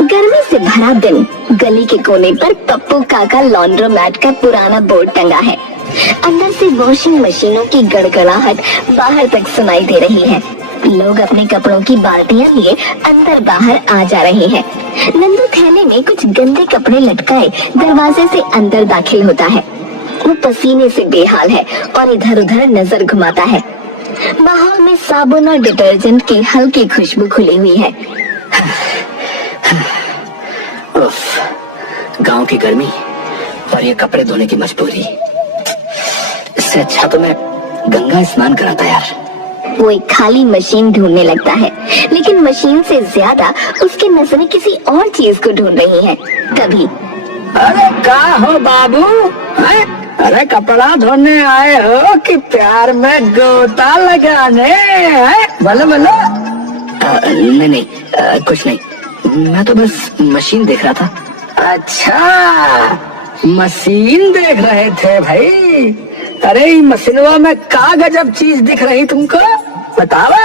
गर्मी से भरा दिन, गली के कोने पर पप्पू काका लॉन्ड्रोमैट का पुराना बोर्ड टंगा है। अंदर से वॉशिंग मशीनों की गड़गड़ाहट बाहर तक सुनाई दे रही है। लोग अपने कपड़ों की बाल्टियां लिए अंदर बाहर आ जा रहे हैं। नंदू थैले में कुछ गंदे कपड़े लटकाए दरवाजे से अंदर दाखिल होता है। वो पसीने से बेहाल है और इधर उधर नजर घुमाता है। माहौल में साबुन और डिटर्जेंट की हल्की खुशबू खुली हुई है। गांव की गर्मी और ये कपड़े धोने की मजबूरी, इससे अच्छा तो मैं गंगा स्नान कराता यार। वो एक खाली मशीन ढूंढने लगता है, लेकिन मशीन से ज्यादा उसकी नजरें किसी और चीज को ढूंढ रही हैं। तभी अरे का हो बाबू, है? अरे कपड़ा धोने आए हो कि प्यार में गोता लगाने? बोलो बोलो। नहीं, कुछ नहीं, मैं तो बस मशीन देख रहा था। अच्छा, मशीन देख रहे थे भाई? अरे मशीनवा में का गजब चीज दिख रही तुमको, बतावा।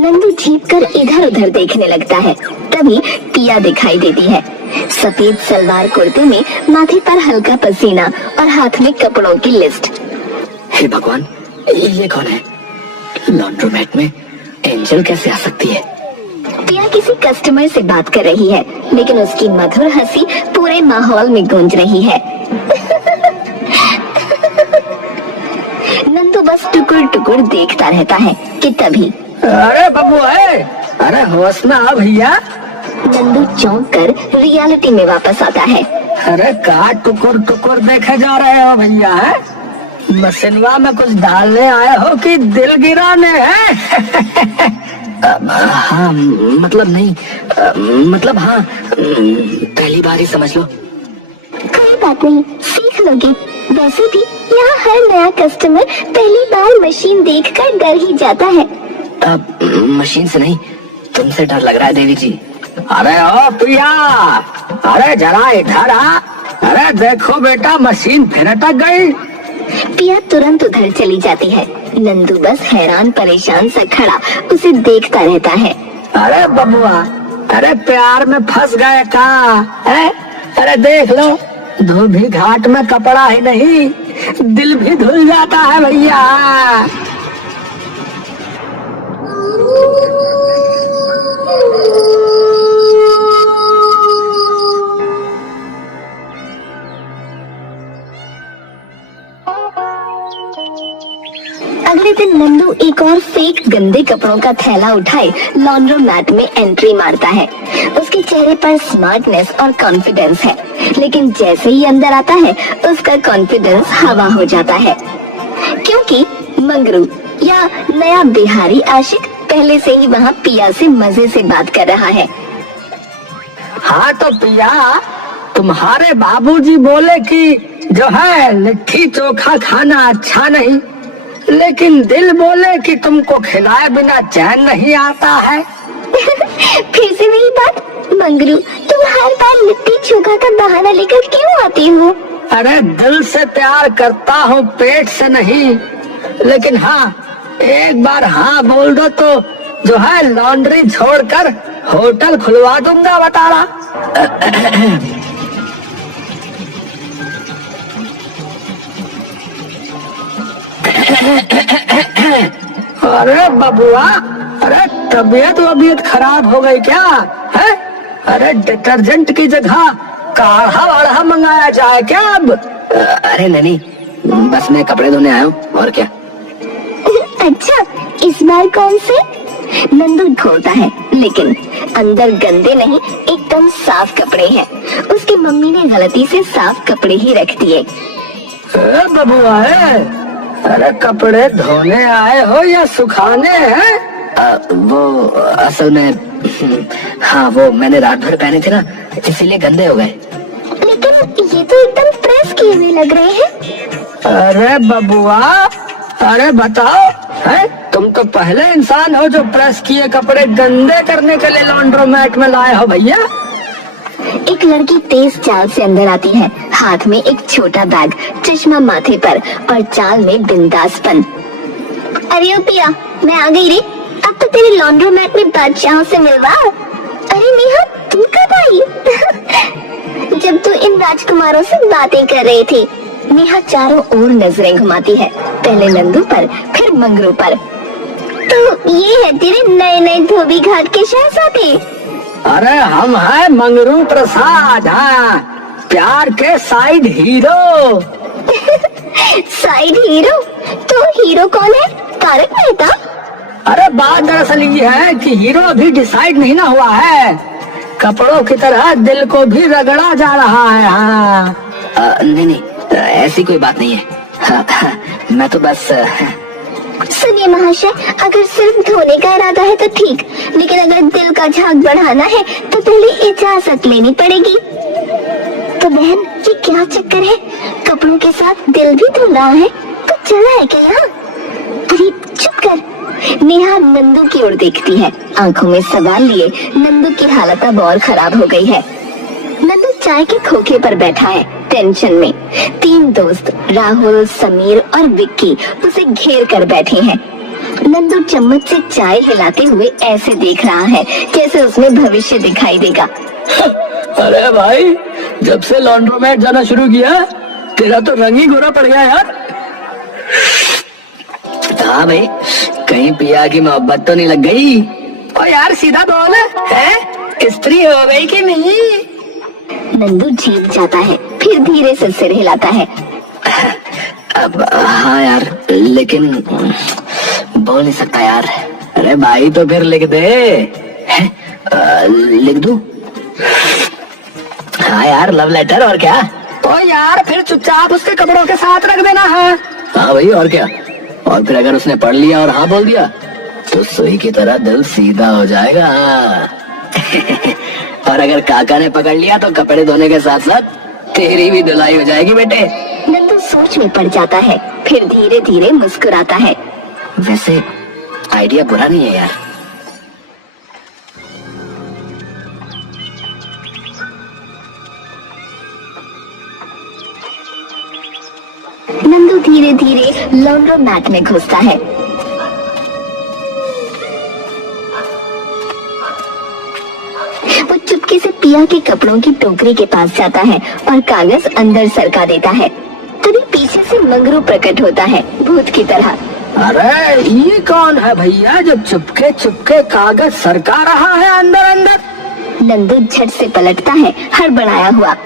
नंदू झीप कर इधर उधर देखने लगता है। तभी पिया दिखाई देती है, सफेद सलवार कुर्ते में, माथे पर हल्का पसीना और हाथ में कपड़ों की लिस्ट। हे भगवान, ये कौन है? लॉन्ड्रोमैट में एंजल कैसे आ सकती है? पिया किसी कस्टमर से बात कर रही है, लेकिन उसकी मधुर हंसी पूरे माहौल में गूंज रही है। नंदू बस टुकुर टुकुर देखता रहता है कि तभी अरे बबू है, अरे होश में आ भैया। नंदू चौंक कर रियलिटी में वापस आता है। अरे का टुकुर टुकुर देखे जा रहे हो भैया? है मशीनवा में कुछ डालने आए हो कि दिल गिराने हैं? हाँ मतलब नहीं, मतलब हाँ, पहली बार ही समझ लो। कोई बात नहीं, सीख लोगे। वैसे भी यहाँ हर नया कस्टमर पहली बार मशीन देखकर डर ही जाता है। मशीन से नहीं, तुमसे डर लग रहा है देवी जी। अरे ओ प्रिया, अरे जरा इधर आ। अरे देखो बेटा, मशीन फिर अटक गई। पिया तुरंत उधर चली जाती है। नंदू बस हैरान परेशान सा खड़ा उसे देखता रहता है। अरे बबुआ, अरे प्यार में फंस गए का है? अरे देख लो, धोबी घाट में कपड़ा ही नहीं, दिल भी धुल जाता है भैया। अगले दिन नंदू एक और फेक गंदे कपड़ों का थैला उठाए लॉन्ड्रोमैट में एंट्री मारता है। उसके चेहरे पर स्मार्टनेस और कॉन्फिडेंस है, लेकिन जैसे ही अंदर आता है उसका कॉन्फिडेंस हवा हो जाता है, क्योंकि मंगरू या नया बिहारी आशिक पहले से ही वहाँ पिया से मजे से बात कर रहा है। हाँ तो पिया, तुम्हारे बाबूजी बोले कि जो है लिट्टी चोखा खाना अच्छा नहीं, लेकिन दिल बोले कि तुमको खिलाए बिना चैन नहीं आता है। फिर से वही बात, मंगरू तुम हर बार लिट्टी चोखा का बहाना लेकर क्यों आती हो? अरे दिल से प्यार करता हूँ, पेट से नहीं। लेकिन हाँ, एक बार हाँ बोल दो तो जो है लॉन्ड्री छोड़कर होटल खुलवा दूंगा, बता रहा। अरे बबुआ, अरे तबीयत खराब हो गई क्या है? अरे डिटर्जेंट की जगह काढ़ा वाढ़ा मंगाया जाए क्या अब? अरे नहीं, बस मैं कपड़े धोने आया हूँ, और क्या। अच्छा, इस बार कौन से? नंदू ढूंढता है, लेकिन अंदर गंदे नहीं, एकदम साफ कपड़े हैं। उसकी मम्मी ने गलती से साफ कपड़े ही रख दिए। बबुआ है, अरे कपड़े धोने आए हो या सुखाने हैं? वो असल में, हाँ वो मैंने रात भर पहने थे ना, इसीलिए गंदे हो गए। लेकिन ये तो एकदम प्रेस किए हुए लग रहे हैं। अरे बबुआ, अरे बताओ, है तुम तो पहले इंसान हो जो प्रेस किए कपड़े गंदे करने के लिए लॉन्ड्रोमैट में लाए हो भैया। एक लड़की तेज चाल से अंदर आती है, हाथ में एक छोटा बैग, चश्मा माथे पर और चाल में बिंदासपन। अरे ओ पिया, मैं आ गई रे। अब तो तेरे लॉन्ड्रोमैट में बादशाहों से मिलवा। अरे नेहा, तू कब आई? जब तू इन राजकुमारों से बातें कर रही थी। नेहा चारों ओर नजरें घुमाती है, पहले नंदू पर, फिर मंगरू पर। तो ये है तेरे नए नए धोबी घाट के शहजादे? अरे हम हैं मंगरू प्रसाद, हाँ, प्यार के साइड हीरो। Side hero? तो हीरो कौन है? तारक मेहता? अरे बात दरअसल ये है कि हीरो अभी डिसाइड नहीं ना हुआ है, कपड़ों की तरह दिल को भी रगड़ा जा रहा है। हाँ नहीं, ऐसी कोई बात नहीं है। मैं तो बस सुनिए महाशय, अगर सिर्फ धोने का इरादा है तो ठीक, लेकिन अगर दिल का झाग बढ़ाना है तो पहले इजाजत लेनी पड़ेगी। तो बहन, ये क्या चक्कर है? कपड़ों के साथ दिल भी धुल रहा है, तो चला है क्या यहाँ? अरे चुप कर। नेहा नंदू की ओर देखती है, आंखों में सवाल लिए। नंदू की हालत अब और खराब हो गई है। नंदू चाय के खोखे पर बैठा है, टेंशन में। 3 दोस्त राहुल, समीर और विक्की उसे घेर कर बैठे हैं। नंदू चम्मच से चाय हिलाते हुए ऐसे देख रहा है जैसे उसमें भविष्य दिखाई देगा। अरे भाई, जब से लॉन्ड्रोमैट जाना शुरू किया तेरा तो रंग ही गोरा पड़ गया यार। हाँ भाई, कहीं पिया की मोहब्बत तो नहीं लग गई? ओ यार सीधा बोल, है स्त्री हो गई कि नहीं? नंदू जीत जाता है, फिर धीरे से सिर हिलाता है। अब हाँ यार, लेकिन बोल नहीं सकता यार। अरे भाई तो फिर लिख दे। लिख दूं? हाँ यार, लव लेटर और क्या। तो यार फिर चुपचाप उसके कपड़ों के साथ रख देना है। हाँ भाई, और क्या। और फिर अगर उसने पढ़ लिया और हाँ बोल दिया तो सुई की तरह दिल सीधा हो जाएगा। और अगर काका ने पकड़ लिया तो कपड़े धोने के साथ साथ तेरी भी धुलाई हो जाएगी बेटे। नंदू सोच में पड़ जाता है, फिर धीरे धीरे मुस्कुराता है। वैसे आइडिया बुरा नहीं है यार। नंदू धीरे धीरे लॉन्ड्रोमैट में घुसता है। वो चुपके से पिया के कपड़ों की टोकरी के पास जाता है और कागज अंदर सरका देता है। तभी पीछे से मंगरू प्रकट होता है, भूत की तरह। अरे ये कौन है भैया जो चुपके चुपके कागज सरका रहा है अंदर अंदर? नंदू झट से पलटता है, हड़बड़ाया हुआ।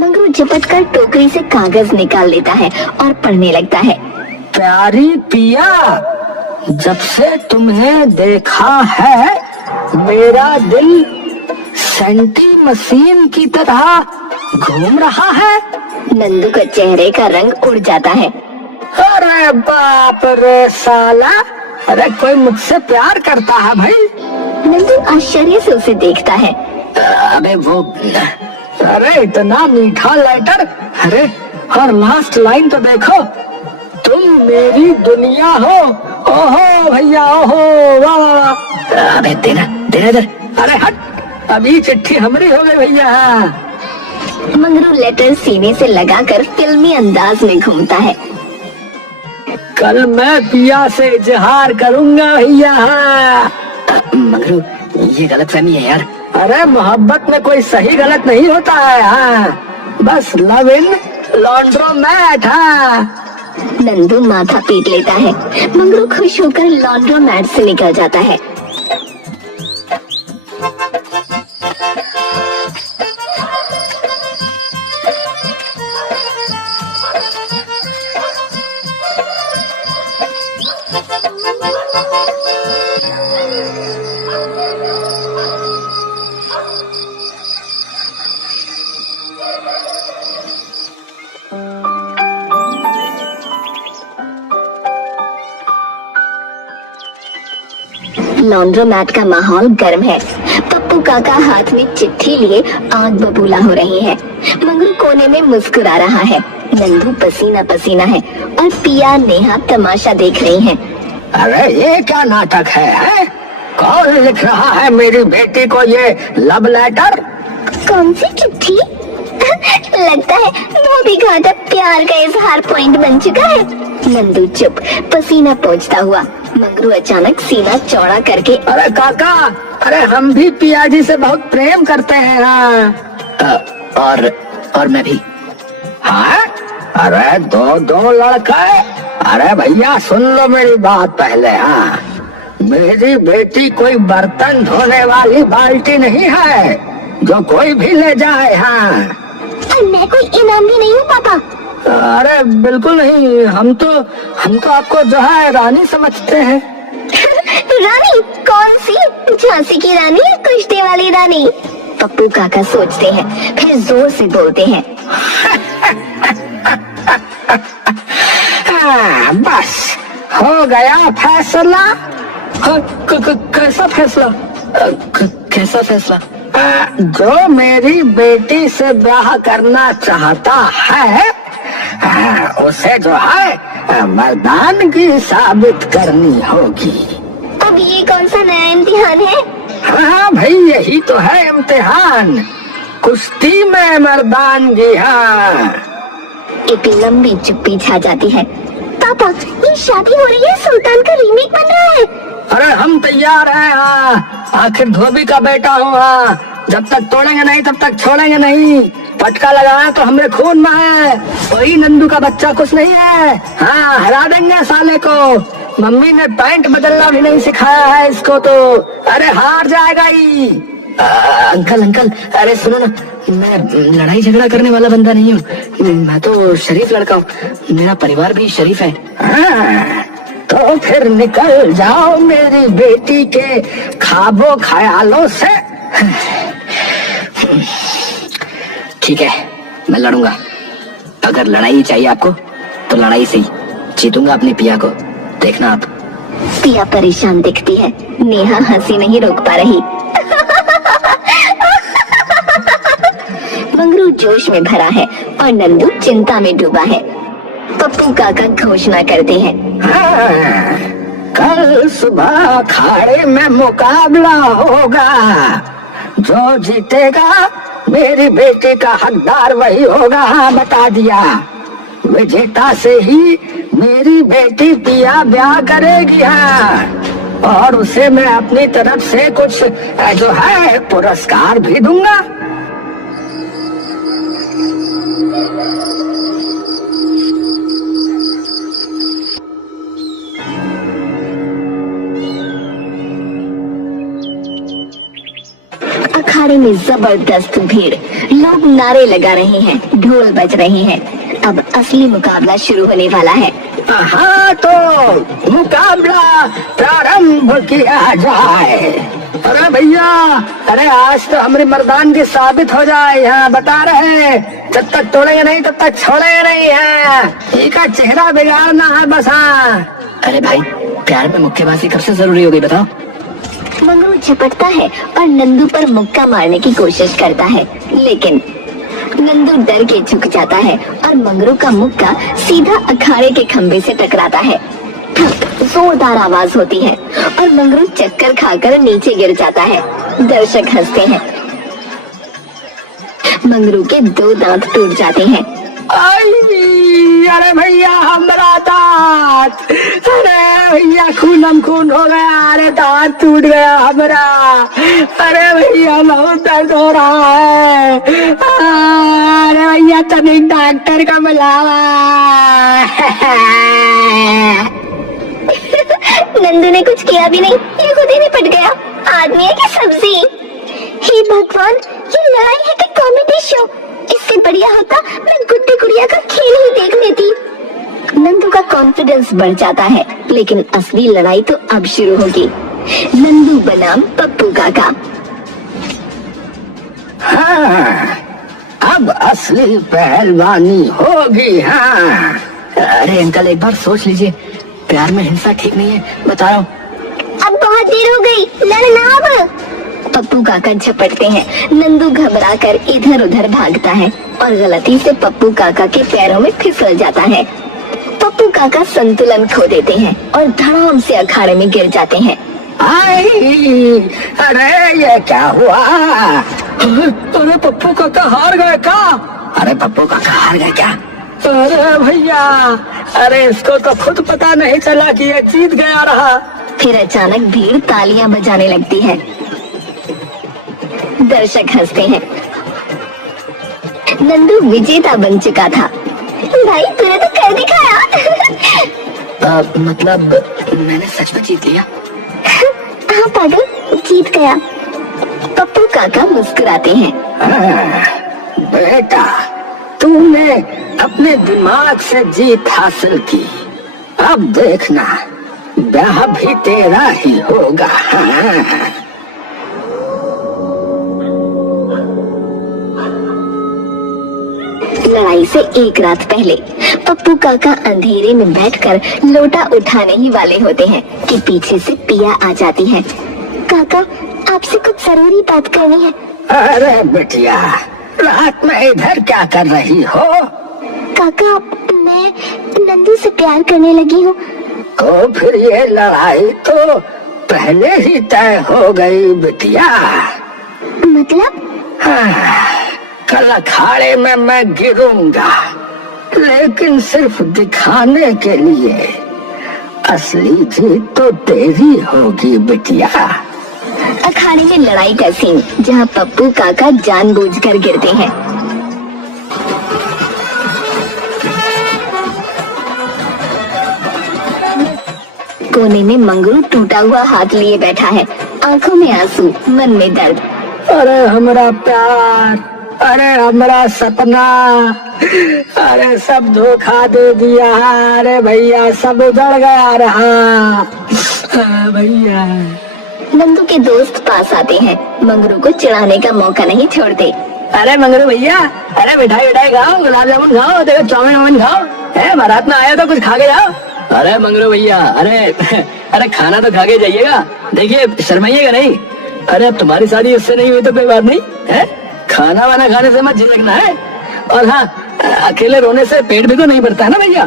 मंगरू झपट कर टोकरी से कागज निकाल लेता है और पढ़ने लगता है। प्यारी पिया, जब से तुम्हें देखा है मेरा दिल सेंटी मशीन की तरह घूम रहा है। नंदू का चेहरे का रंग उड़ जाता है। अरे बाप रे साला, अरे कोई मुझसे प्यार करता है भाई? नंदू आश्चर्य से उसे देखता है। अबे वो, अरे इतना मीठा लेटर। अरे और लास्ट लाइन तो देखो, तुम मेरी दुनिया हो। ओहो भैया, ओहो, वाह वाह वाह। अबे देना देना इधर। अरे हट, अभी चिट्ठी हमारी हो गई भैया। मंगरू लेटर सीने से लगाकर फिल्मी अंदाज में घूमता है। कल मैं पिया से इजहार करूंगा भैया। मंगरू, ये गलतफहमी है यार। अरे मोहब्बत में कोई सही गलत नहीं होता है। हाँ, बस लव इन लॉन्ड्रोमैट। हाँ। नंदू माथा पीट लेता है। मंगरू खुश होकर लॉन्ड्रोमैट से निकल जाता है। लॉन्ड्रोमैट का माहौल गर्म है। पप्पू काका हाथ में चिट्ठी लिए आग बबूला हो रही है। मंगरू कोने में मुस्कुरा रहा है। नंदू पसीना पसीना है और पिया नेहा तमाशा देख रही हैं। अरे ये क्या नाटक है? कौन लिख रहा है मेरी बेटी को ये लव लेटर? कौन सी चिट्ठी? लगता है धोबी घाटा प्यार का इजहार पॉइंट बन चुका है। नंदू चुप, पसीना पोंछता हुआ। मंगरू अचानक सीना चौड़ा करके, अरे काका, अरे हम भी पिया जी से बहुत प्रेम करते हैं। हाँ। और मैं भी। हाँ? अरे दो लड़का है। अरे भैया सुन लो मेरी बात पहले। हाँ, मेरी बेटी कोई बर्तन धोने वाली बाल्टी नहीं है जो कोई भी ले जाए। हाँ, और मैं कोई इनाम भी नहीं हूँ पापा। अरे बिल्कुल नहीं, हम तो आपको जो है रानी समझते हैं। रानी? कौन सी? झांसी की रानी या कुश्ती वाली रानी? पप्पू काका सोचते हैं, फिर जोर से बोलते हैं। बस हो गया फैसला। कैसा फैसला? कैसा फैसला? जो मेरी बेटी से ब्याह करना चाहता है उसे जो है मर्दानगी साबित करनी होगी। अब ये कौन सा नया इम्तिहान है? हाँ भाई, यही तो है इम्तिहान, कुश्ती में मर्दानगी। हाँ। एक लंबी चुप्पी छा जाती है। पापा, ये शादी हो रही है, सुल्तान का रीमेक बन रहा है। अरे हम तैयार हैं। हाँ, आखिर धोबी का बेटा हूँ। हाँ, जब तक तोड़ेंगे नहीं तब तक छोड़ेंगे नहीं। पटका लगाया तो हमरे खून में है। वही नंदू का बच्चा कुछ नहीं है। हाँ, हरा देंगे साले को। मम्मी ने पैंट बदलना भी नहीं सिखाया है इसको तो। अरे हार जाएगा ही। अंकल, अरे सुनो ना, मैं लड़ाई झगड़ा करने वाला बंदा नहीं हूँ। मैं तो शरीफ लड़का हूँ, मेरा परिवार भी शरीफ है। तो फिर निकल जाओ मेरी बेटी के ख्वाबों ख्यालों से। ठीक है, मैं लड़ूंगा। अगर लड़ाई चाहिए आपको तो लड़ाई से ही जीतूंगा अपने पिया को, देखना आप। पिया परेशान दिखती है। नेहा हंसी नहीं रोक पा रही। मंगरू जोश में भरा है और नंदू चिंता में डूबा है। पप्पू काका घोषणा करते हैं। कल सुबह अखाड़े में मुकाबला होगा। जो जीतेगा मेरी बेटी का हकदार वही होगा। हाँ, बता दिया। विजेता से ही मेरी बेटी पिया ब्याह करेगी। हाँ, और उसे मैं अपनी तरफ से कुछ जो है पुरस्कार भी दूंगा। अखाड़े में जबरदस्त भीड़, लोग नारे लगा रहे हैं, ढोल बज रहे हैं। अब असली मुकाबला शुरू होने वाला है। हाँ, तो मुकाबला प्रारंभ किया जाए। अरे भैया, अरे आज तो हमारी मर्दानगी साबित हो जाए। यहाँ बता रहे हैं, जब तक तोड़ेंगे नहीं तब तक छोड़ेंगे नहीं है। इनका चेहरा बिगाड़ना है बस। हाँ। अरे भाई, प्यार में मुक्केबाजी कब से जरूरी हो गई बताओ? मंगरू झपटता है और नंदू पर मुक्का मारने की कोशिश करता है, लेकिन नंदू डर के झुक जाता है और मंगरू का मुक्का सीधा अखाड़े के खंबे से टकराता है। जोरदार आवाज होती है और मंगरू चक्कर खाकर नीचे गिर जाता है। दर्शक हंसते हैं। मंगरू के 2 दांत टूट जाते हैं। अरे भैया, हमारा दांत! अरे भैया, खून हो गया। अरे दांत टूट गया हमारा। अरे भैया, बहुत दर्द हो रहा है। अरे भैया, तभी डॉक्टर का बुलावा। नंदू ने कुछ किया भी नहीं, ये खुद ही निपट गया। आदमी है कि सब्जी? हे भगवान, ये लड़ाई है कि कॉमेडी शो? इससे बढ़िया होता मैं गुड्डी गुड़िया का खेल ही देख लेती। नंदू का कॉन्फिडेंस बढ़ जाता है, लेकिन असली लड़ाई तो अब शुरू होगी। नंदू बनाम पप्पू काका। हाँ, अब असली पहलवानी होगी। हाँ। अरे अंकल, एक बार सोच लीजिए, प्यार में हिंसा ठीक नहीं है, बता रहा हूँ। अब बहुत देर हो गई, लड़ना अब। पप्पू काका झपटते हैं। नंदू घबरा कर इधर उधर भागता है और गलती से पप्पू काका के पैरों में फिसल जाता है। पप्पू काका संतुलन खो देते हैं और धड़ाम से अखाड़े में गिर जाते हैं। आई, अरे ये क्या हुआ? अरे पप्पू काका हार गए क्या? अरे पप्पू काका हार गए क्या? अरे भैया, अरे इसको तो खुद पता नहीं चला कि ये जीत गया रहा। फिर अचानक भीड़ तालियां बजाने लगती है। दर्शक हंसते हैं। नंदू विजेता बन चुका था। भाई तूने तो कर दिखाया। मतलब मैंने सच में जीत लिया? हाँ पागल, जीत गया। पप्पू काका मुस्कुराते हैं। बेटा, तूने अपने दिमाग से जीत हासिल की। अब देखना, ब्याह भी तेरा ही होगा। लड़ाई से एक रात पहले पप्पू काका अंधेरे में बैठकर लोटा उठाने ही वाले होते हैं कि पीछे से पिया आ जाती है। काका, आपसे कुछ जरूरी बात करनी है। अरे बिटिया, रात में इधर क्या कर रही हो? काका, मैं नंदू से प्यार करने लगी हूँ। तो फिर ये लड़ाई तो पहले ही तय हो गई बिटिया। मतलब? कल अखाड़े में मैं गिरूंगा, लेकिन सिर्फ दिखाने के लिए। असली जीत तो तेरी होगी बिटिया। अखाड़े में लड़ाई का सीन, जहाँ पप्पू काका जानबूझकर गिरते हैं। कोने में मंगरू टूटा हुआ हाथ लिए बैठा है, आंखों में आंसू, मन में दर्द। अरे हमारा प्यार, अरे हमारा सपना, अरे सब धोखा दे दिया। अरे भैया, सब उजड़ गया रहा। भैया। नंदू के दोस्त पास आते हैं, मंगरू को चिढ़ाने का मौका नहीं छोड़ते। अरे मंगरू भैया, अरे मिठाई मिठाई खाओ, गुलाब जामुन खाओ, देखो चाउमीन वाउमीन खाओ। बारात में आया तो कुछ खा के जाओ। अरे मंगरू भैया, अरे खाना तो खा के जाइएगा। देखिए, शर्माइएगा नहीं। अरे तुम्हारी शादी उससे नहीं हुई तो कोई बात नहीं है। खाना वाना खाने से मत झिझकना है। और हाँ, अकेले रोने से पेट भी तो नहीं भरता है ना भैया।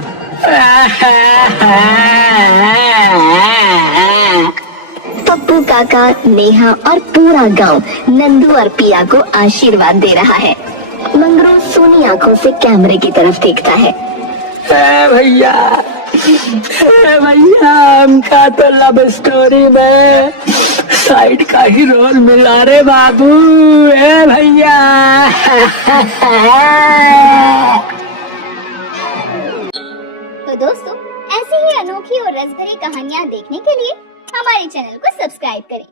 पप्पू काका, नेहा और पूरा गांव नंदू और पिया को आशीर्वाद दे रहा है। मंगरू सोनी आंखों से कैमरे की तरफ देखता है। भैया, हमका तो लव स्टोरी में साइड का ही रोल मिला रे बाबू। भैया। तो दोस्तों, ऐसी ही अनोखी और रसभरी कहानियाँ देखने के लिए हमारे चैनल को सब्सक्राइब करें।